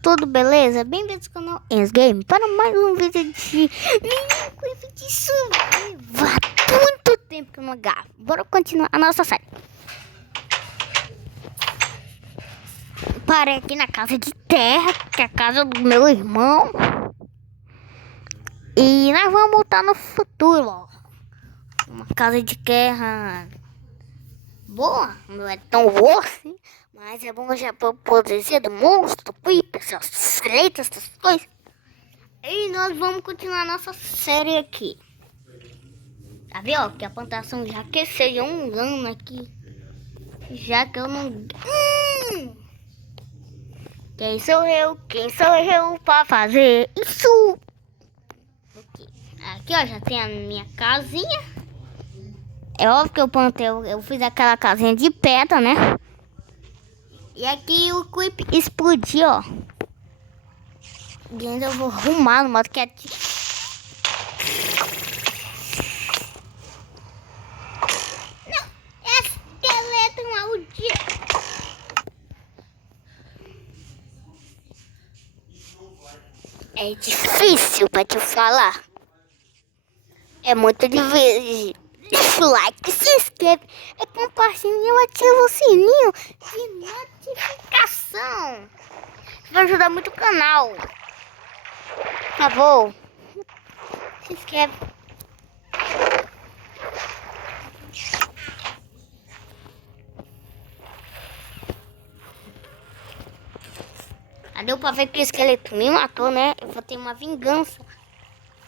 Tudo beleza? Bem-vindos ao canal Enzo Game para mais um vídeo de Minecraft de Survival. Há muito tempo que eu não gravo. Bora continuar a nossa série. Parei aqui na casa de terra, que é a casa do meu irmão. E nós vamos voltar no futuro, ó. Uma casa de terra boa, não é tão boa assim, mas é bom já para poder ser do monstro, essas treitas, essas coisas. E nós vamos continuar nossa série aqui. Tá vendo? Que a plantação já aqueceu há um ano aqui. Já que eu não... Quem sou eu? Quem sou eu para fazer isso? Aqui, ó, já tem a minha casinha. É óbvio que eu plantei, eu fiz aquela casinha de pedra, né? E aqui o creep explodiu, ó. E ainda eu vou arrumar no modo que é... Não! É esqueleto maldito! É difícil pra te falar. É muito difícil. Deixa o like, se inscreve, compartilha e ativa o sininho de notificação. Vai ajudar muito o canal. Por favor, se inscreve. Deu pra ver que o esqueleto me matou, né? Eu vou ter uma vingança.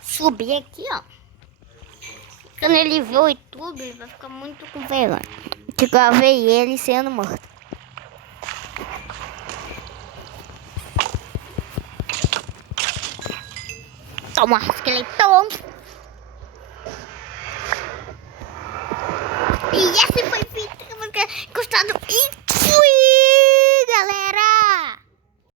Subir aqui, ó. Quando ele vê o YouTube, ele vai ficar muito com vergonha. Que gravei ele sendo morto. Toma, esqueletão. E esse foi o vídeo que eu vou gostado.